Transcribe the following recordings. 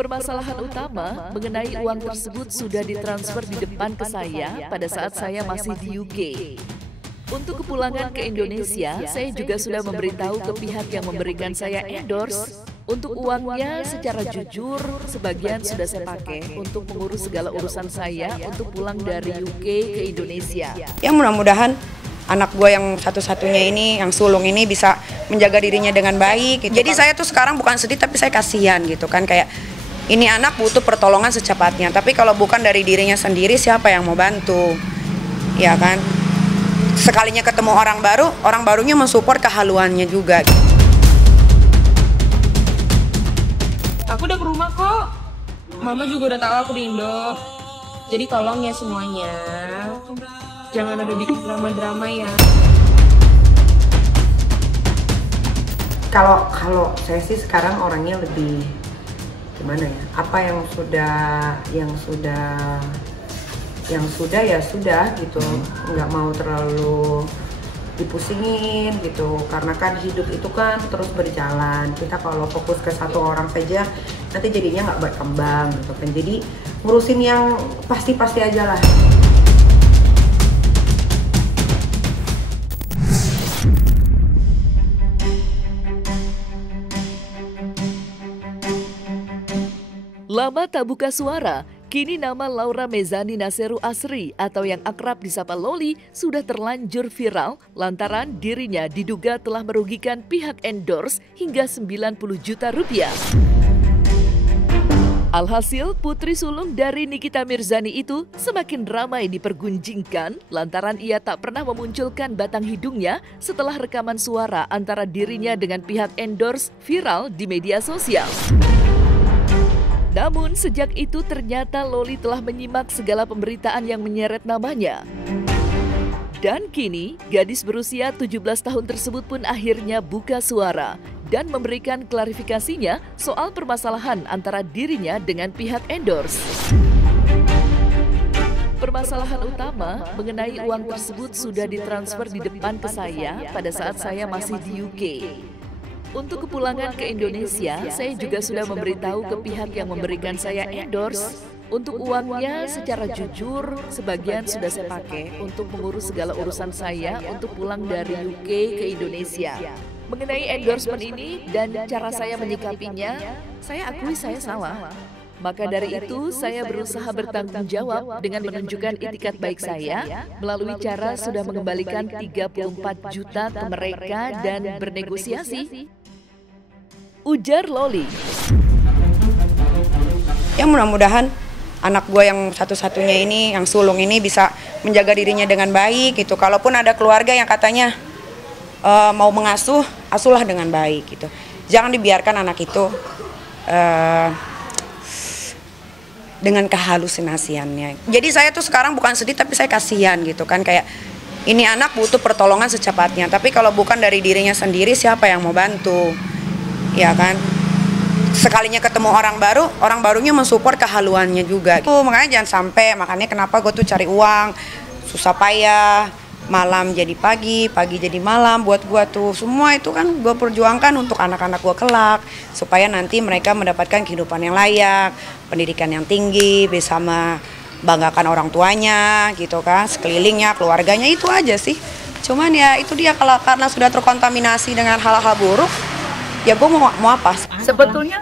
Permasalahan utama mengenai uang tersebut sudah ditransfer di depan ke saya pada saat saya masih di UK. Untuk kepulangan ke Indonesia, saya juga sudah memberitahu ke pihak yang memberikan saya endorse. Untuk uangnya secara jujur, sebagian sudah saya pakai untuk mengurus segala urusan saya untuk pulang dari UK ke Indonesia. Ya mudah-mudahan anak gue yang satu-satunya ini, yang sulung ini bisa menjaga dirinya dengan baik. Gitu. Jadi saya tuh sekarang bukan sedih tapi saya kasihan gitu kan, kayak ini anak butuh pertolongan secepatnya. Tapi kalau bukan dari dirinya sendiri, siapa yang mau bantu? Ya kan? Sekalinya ketemu orang barunya mensupport kehaluannya juga. Aku udah ke rumah kok. Mama juga udah tahu aku di Indo. Jadi tolong ya semuanya, jangan ada bikin drama-drama ya. Kalau saya sih sekarang orangnya lebih gimana ya? Apa yang sudah ya sudah gitu. Nggak mau terlalu dipusingin gitu, karena kan hidup itu kan terus berjalan. Kita kalau fokus ke satu orang saja nanti jadinya nggak berkembang gitu kan. Jadi ngurusin yang pasti-pasti aja lah. Lama tak buka suara, kini nama Laura Mezani Naseru Asri atau yang akrab disapa Loli sudah terlanjur viral lantaran dirinya diduga telah merugikan pihak endorse hingga 90 juta rupiah. Alhasil, putri sulung dari Nikita Mirzani itu semakin ramai dipergunjingkan lantaran ia tak pernah memunculkan batang hidungnya setelah rekaman suara antara dirinya dengan pihak endorse viral di media sosial. Namun sejak itu ternyata Loli telah menyimak segala pemberitaan yang menyeret namanya. Dan kini gadis berusia 17 tahun tersebut pun akhirnya buka suara dan memberikan klarifikasinya soal permasalahan antara dirinya dengan pihak endorse. Permasalahan utama mengenai uang tersebut sudah ditransfer di depan ke saya pada saat saya masih di UK. Untuk kepulangan ke Indonesia, saya juga sudah memberitahu ke pihak yang memberikan saya endorse. Untuk uangnya secara jujur, sebagian sudah saya pakai untuk mengurus segala urusan saya untuk pulang dari UK ke Indonesia. Mengenai endorsement ini dan cara saya menyikapinya, saya akui saya salah. Maka dari itu, saya berusaha bertanggung jawab dengan menunjukkan itikat baik saya melalui cara sudah mengembalikan 34 juta ke mereka dan bernegosiasi. Ujar Loli. Ya mudah-mudahan anak gue yang satu-satunya ini, yang sulung ini bisa menjaga dirinya dengan baik gitu. Kalaupun ada keluarga yang katanya mau mengasuh, asuhlah dengan baik gitu. Jangan dibiarkan anak itu dengan kehalusinasiannya. Jadi saya tuh sekarang bukan sedih tapi saya kasihan gitu kan, kayak ini anak butuh pertolongan secepatnya. Tapi kalau bukan dari dirinya sendiri, siapa yang mau bantu? Ya kan? Sekalinya ketemu orang barunya mensupport kehaluannya juga. Makanya jangan sampai, makanya kenapa gue tuh cari uang susah payah, malam jadi pagi, pagi jadi malam buat gue tuh. Semua itu kan gue perjuangkan untuk anak-anak gue kelak, supaya nanti mereka mendapatkan kehidupan yang layak, pendidikan yang tinggi, bisa membanggakan orang tuanya gitu kan, sekelilingnya, keluarganya, itu aja sih. Cuman ya itu dia, kalau karena sudah terkontaminasi dengan hal-hal buruk, ya gue mau apa? Sebetulnya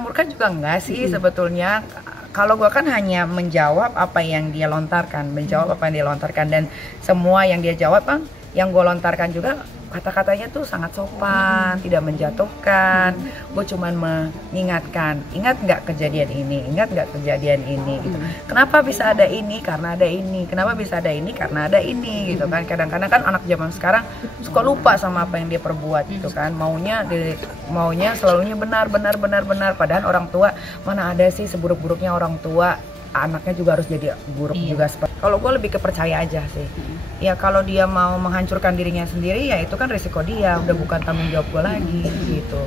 murka juga enggak sih sebetulnya. Kalau gue kan hanya menjawab apa yang dia lontarkan, dan semua yang dia jawab kan, yang gue lontarkan juga kata-katanya tuh sangat sopan, tidak menjatuhkan. Gue cuman mengingatkan, ingat nggak kejadian ini, gitu. Kenapa bisa ada ini? Karena ada ini. Kenapa bisa ada ini? Karena ada ini, gitu kan. Kadang-kadang kan anak zaman sekarang suka lupa sama apa yang dia perbuat, gitu kan. Maunya selalunya benar. Padahal orang tua, mana ada sih seburuk-buruknya orang tua, anaknya juga harus jadi buruk juga. Kalau gue lebih kepercaya aja sih. Ya kalau dia mau menghancurkan dirinya sendiri, ya itu kan risiko dia, udah bukan tanggung jawab gue lagi gitu.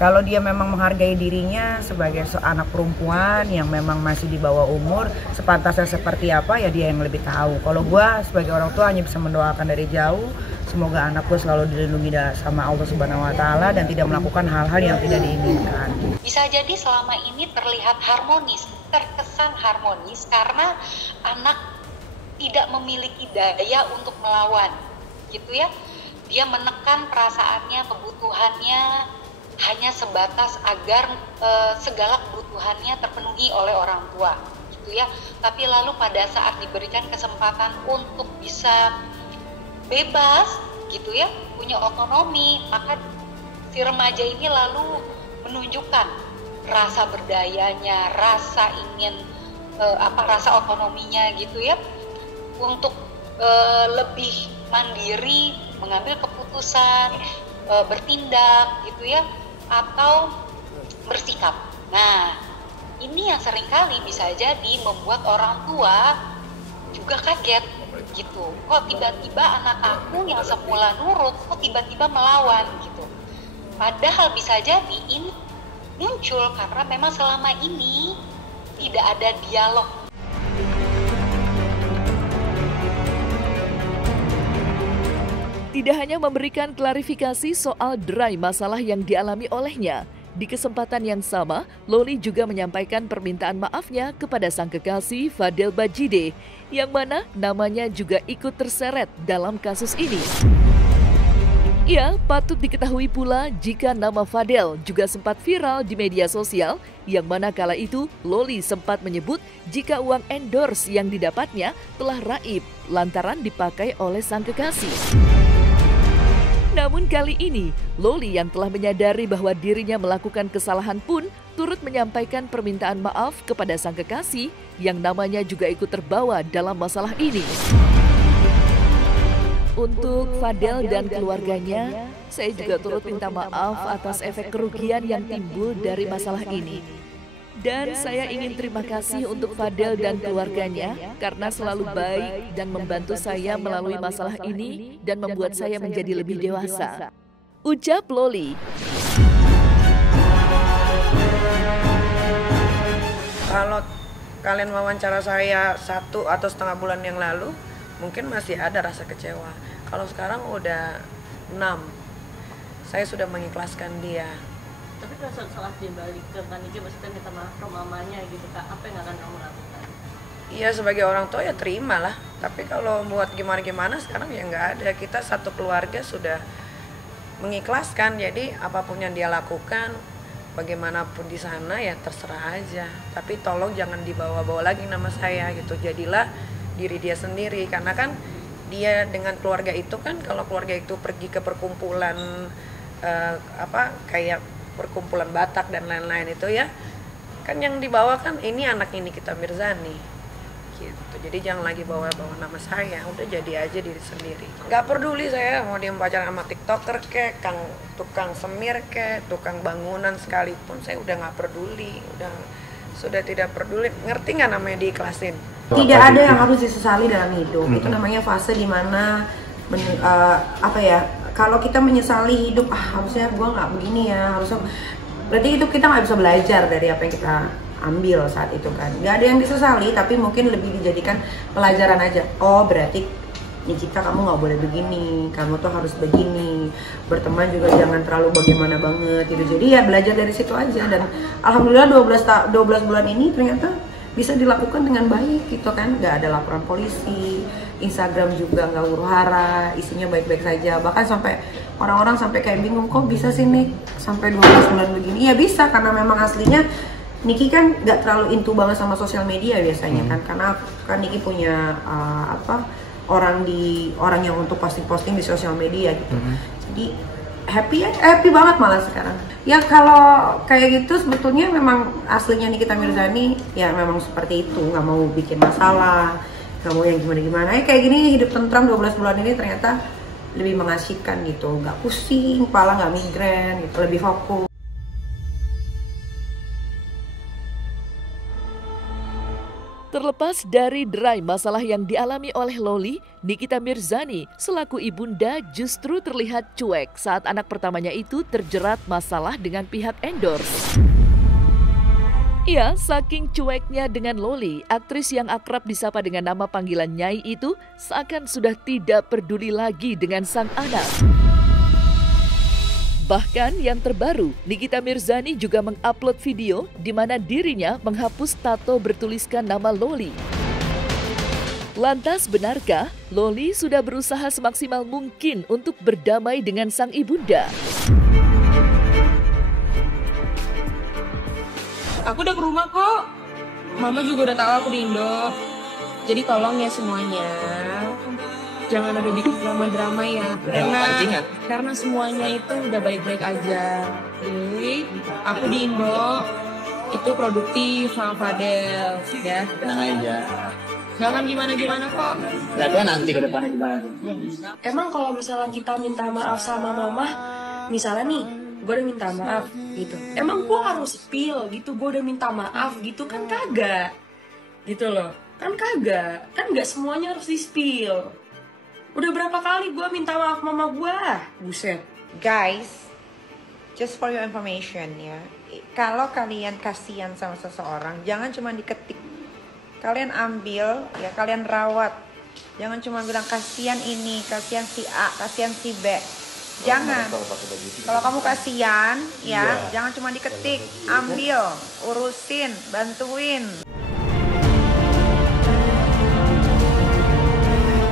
Kalau dia memang menghargai dirinya sebagai anak perempuan yang memang masih di bawah umur, sepantasnya seperti apa ya dia yang lebih tahu. Kalau gue sebagai orang tua hanya bisa mendoakan dari jauh, semoga anak gue selalu dilindungi sama Allah Subhanahu Wa Taala dan tidak melakukan hal-hal yang tidak diinginkan. Bisa jadi selama ini terlihat harmonis, terkesan harmonis karena anak tidak memiliki daya untuk melawan, gitu ya. Dia menekan perasaannya, kebutuhannya, hanya sebatas agar segala kebutuhannya terpenuhi oleh orang tua, gitu ya. Tapi lalu pada saat diberikan kesempatan untuk bisa bebas, gitu ya, punya otonomi, maka si remaja ini lalu menunjukkan rasa berdayanya, rasa ingin rasa otonominya, gitu ya, untuk lebih mandiri, mengambil keputusan, bertindak, gitu ya, atau bersikap. Nah, ini yang seringkali bisa jadi membuat orang tua juga kaget gitu. Kok tiba-tiba anak aku yang semula nurut, kok tiba-tiba melawan gitu. Padahal bisa jadi ini muncul karena memang selama ini tidak ada dialog. Tidak hanya memberikan klarifikasi soal derai masalah yang dialami olehnya, di kesempatan yang sama, Loli juga menyampaikan permintaan maafnya kepada sang kekasih Fadel Bajide, yang mana namanya juga ikut terseret dalam kasus ini. Ya, patut diketahui pula jika nama Fadel juga sempat viral di media sosial, yang mana kala itu Loli sempat menyebut jika uang endorse yang didapatnya telah raib lantaran dipakai oleh sang kekasih. Namun kali ini, Loli yang telah menyadari bahwa dirinya melakukan kesalahan pun turut menyampaikan permintaan maaf kepada sang kekasih yang namanya juga ikut terbawa dalam masalah ini. Untuk Fadel dan keluarganya, saya juga turut minta maaf atas efek kerugian yang timbul dari masalah ini. Dan saya ingin terima kasih untuk Fadel dan keluarganya karena selalu baik dan membantu saya melalui masalah ini dan membuat saya menjadi lebih dewasa. Ucap Loli. Kalau kalian wawancara saya 1 atau setengah bulan yang lalu, mungkin masih ada rasa kecewa. Kalau sekarang udah 6, saya sudah mengikhlaskan dia. Tapi kalau saat dia balik ke Kaniki, maksudnya minta maaf ke mamanya gitu Kak, apa yang akan kamu lakukan? Iya, sebagai orang tua ya terima lah. Tapi kalau buat gimana-gimana sekarang ya nggak ada. Kita satu keluarga sudah mengikhlaskan, jadi apapun yang dia lakukan, bagaimanapun di sana ya terserah aja. Tapi tolong jangan dibawa-bawa lagi nama saya gitu. Jadilah diri dia sendiri, karena kan dia dengan keluarga itu kan, kalau keluarga itu pergi ke perkumpulan kayak perkumpulan Batak dan lain-lain itu ya, kan yang dibawa kan ini anaknya Nikita Mirzani gitu. Jadi jangan lagi bawa-bawa nama saya, udah jadi aja diri sendiri. Gak peduli saya mau dia pacaran sama TikToker kek, tukang semir kek, tukang bangunan sekalipun, saya udah gak peduli, sudah tidak peduli. Ngerti nggak namanya diikhlasin? Tidak ada yang harus disesali dalam hidup. Itu namanya fase dimana kalau kita menyesali hidup, harusnya gue nggak begini ya, harusnya, berarti itu kita nggak bisa belajar dari apa yang kita ambil saat itu kan. Nggak ada yang disesali, tapi mungkin lebih dijadikan pelajaran aja. Oh berarti Nikita, kamu nggak boleh begini, kamu tuh harus begini, berteman juga jangan terlalu bagaimana banget gitu. Jadi ya belajar dari situ aja, dan alhamdulillah 12 bulan ini ternyata bisa dilakukan dengan baik gitu kan. Nggak ada laporan polisi, Instagram juga nggak huru-hara, isinya baik-baik saja. Bahkan sampai orang-orang sampai kayak bingung, kok bisa sih Nik sampai 12 bulan begini? Iya bisa, karena memang aslinya Niki kan nggak terlalu into banget sama sosial media biasanya kan, karena kan Niki punya orang yang untuk posting di sosial media gitu. Jadi happy banget malah sekarang. Ya kalau kayak gitu sebetulnya memang aslinya Nikita Mirzani ya memang seperti itu, nggak mau bikin masalah, nggak mau yang gimana-gimana. Kayak gini hidup tentram 12 bulan ini ternyata lebih mengasihkan gitu, nggak pusing, kepala nggak migrain gitu, lebih fokus. Terlepas dari derai masalah yang dialami oleh Loli, Nikita Mirzani selaku ibunda justru terlihat cuek saat anak pertamanya itu terjerat masalah dengan pihak endorse. Ya, saking cueknya dengan Loli, aktris yang akrab disapa dengan nama panggilan Nyai itu seakan sudah tidak peduli lagi dengan sang anak. Bahkan yang terbaru, Nikita Mirzani juga mengupload video di mana dirinya menghapus tato bertuliskan nama Loli. Lantas benarkah Loli sudah berusaha semaksimal mungkin untuk berdamai dengan sang ibunda? Aku udah ke rumah kok. Mama juga udah tahu aku di Indo. Jadi tolong ya semuanya, jangan ada bikin drama-drama ya. Karena semuanya itu udah baik-baik aja. Jadi aku di Indo itu produktif sama Fadel ya. Tenang aja. Jangan gimana-gimana kok. Lihat ya nanti ke depannya gimana. Emang kalau misalnya kita minta maaf sama mama, misalnya nih, gue udah minta maaf gitu. Emang gue harus spill gitu, gue udah minta maaf gitu kan kagak. Gitu loh, kan kagak. Kan gak semuanya harus di-spill. Udah berapa kali gue minta maaf mama gue? Buset. Guys, just for your information ya, kalau kalian kasihan sama seseorang, jangan cuma diketik. Kalian ambil, ya kalian rawat. Jangan cuma bilang kasihan ini, kasihan si A, kasihan si B. Jangan. Kalau kamu kasihan, ya jangan cuma diketik. Ambil, urusin, bantuin.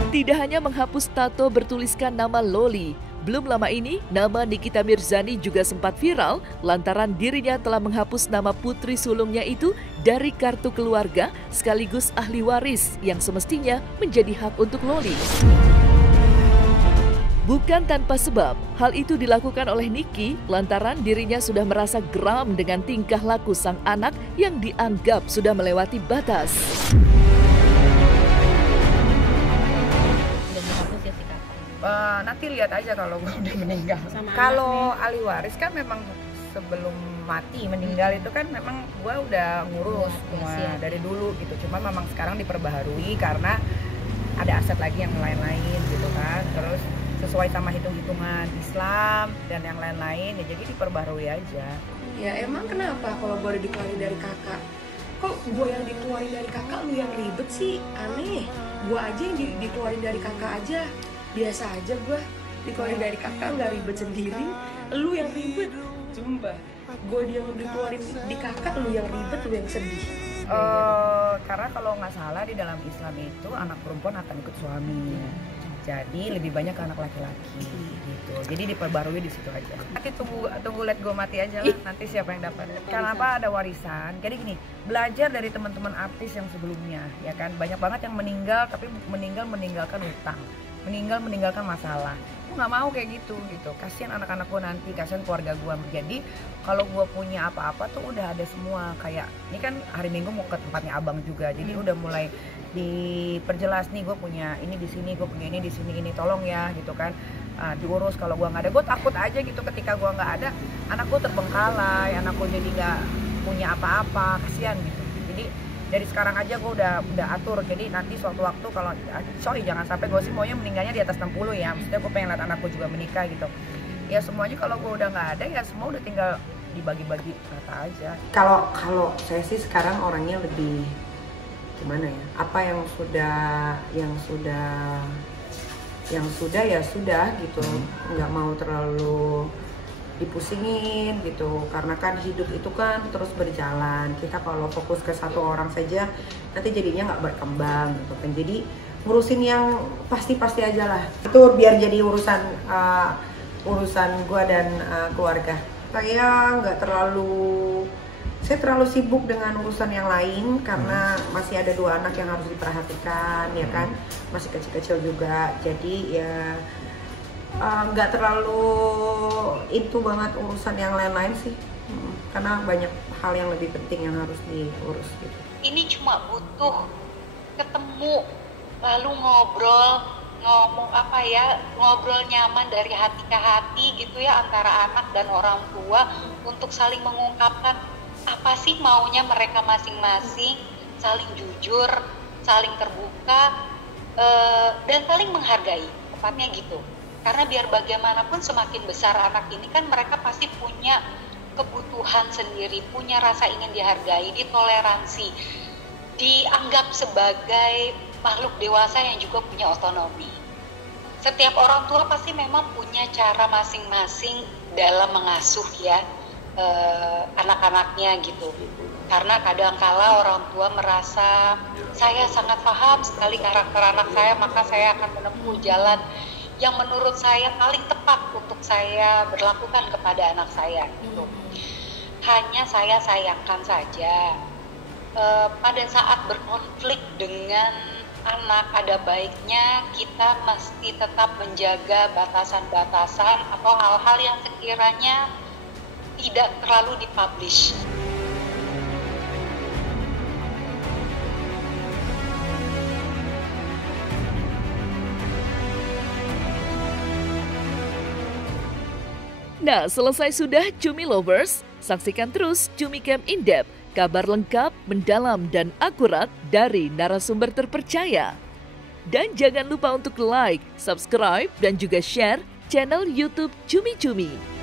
Tidak hanya menghapus tato bertuliskan nama Loli, belum lama ini nama Nikita Mirzani juga sempat viral lantaran dirinya telah menghapus nama putri sulungnya itu dari kartu keluarga sekaligus ahli waris yang semestinya menjadi hak untuk Loli. Bukan tanpa sebab, hal itu dilakukan oleh Niki lantaran dirinya sudah merasa geram dengan tingkah laku sang anak yang dianggap sudah melewati batas. Nanti lihat aja kalau gue udah meninggal. Kalau ahli waris kan memang sebelum mati meninggal itu kan memang gue udah ngurus semua dari dulu gitu. Cuma memang sekarang diperbaharui karena ada aset lagi yang lain-lain gitu kan. Terus sesuai sama hitung-hitungan Islam dan yang lain-lain ya, jadi diperbaharui aja. Ya emang kenapa kalau gue udah dikeluarin dari kakak? Kok gue yang dikeluarin dari kakak lu yang ribet sih? Aneh. Gue aja yang dikeluarin dari kakak aja. Biasa aja gue dikeluarin dari kakak, nggak ribet sendiri. Lu yang ribet, sumpah. Gue yang dikeluarin di kakak, lu yang ribet, lu yang sedih. Karena kalau nggak salah di dalam Islam itu anak perempuan akan ikut suami. Jadi lebih banyak ke anak laki-laki gitu. Jadi diperbarui di situ aja. Nanti tunggu let gue mati aja lah. Nanti siapa yang dapat? Kenapa ada warisan? Jadi gini, belajar dari teman-teman artis yang sebelumnya, ya kan. Banyak banget yang meninggal tapi meninggalkan hutang. Meninggalkan masalah. Gue nggak mau kayak gitu. Kasihan anak-anak gue nanti, kasihan keluarga gue. Jadi kalau gue punya apa-apa tuh udah ada semua. Kayak ini kan hari Minggu mau ke tempatnya abang juga. Jadi udah mulai diperjelas nih, gue punya ini di sini, gue punya ini di sini, ini tolong ya gitu kan. Diurus kalau gue nggak ada. Gue takut aja gitu ketika gue nggak ada, anak gue terbengkalai, anak gue jadi nggak punya apa-apa, kasihan gitu. Jadi dari sekarang aja gue udah atur. Jadi nanti suatu waktu kalau jangan sampai gue sih maunya meninggalnya di atas 60 ya. Maksudnya gue pengen lihat anak gue juga menikah gitu. Ya semuanya kalau gue udah nggak ada ya semua udah tinggal dibagi-bagi rata aja. Kalau saya sih sekarang orangnya lebih gimana ya? Apa yang sudah ya sudah gitu. Nggak mau terlalu dipusingin gitu, karena kan hidup itu kan terus berjalan. Kita kalau fokus ke satu orang saja nanti jadinya nggak berkembang gitu kan. Jadi ngurusin yang pasti aja lah, itu biar jadi urusan gua dan keluarga. Saya terlalu sibuk dengan urusan yang lain karena masih ada 2 anak yang harus diperhatikan ya kan, masih kecil-kecil juga. Jadi ya nggak terlalu itu banget urusan yang lain-lain sih, karena banyak hal yang lebih penting yang harus diurus gitu. Ini cuma butuh ketemu, lalu ngobrol nyaman dari hati ke hati gitu ya, antara anak dan orang tua untuk saling mengungkapkan apa sih maunya mereka masing-masing, saling jujur, saling terbuka, dan saling menghargai, tepatnya gitu. Karena biar bagaimanapun semakin besar anak ini kan mereka pasti punya kebutuhan sendiri, punya rasa ingin dihargai, ditoleransi, dianggap sebagai makhluk dewasa yang juga punya otonomi. Setiap orang tua pasti memang punya cara masing-masing dalam mengasuh ya anak-anaknya gitu. Karena kadang-kala orang tua merasa saya sangat paham sekali karakter anak saya, maka saya akan menempuh jalan yang menurut saya paling tepat untuk saya berlakukan kepada anak saya gitu. Hanya saya sayangkan saja pada saat berkonflik dengan anak ada baiknya kita mesti tetap menjaga batasan-batasan atau hal-hal yang sekiranya tidak terlalu dipublish. Nah, selesai sudah Cumi Lovers, saksikan terus Cumi Camp In-Depth, kabar lengkap, mendalam, dan akurat dari narasumber terpercaya. Dan jangan lupa untuk like, subscribe, dan juga share channel YouTube Cumi Cumi.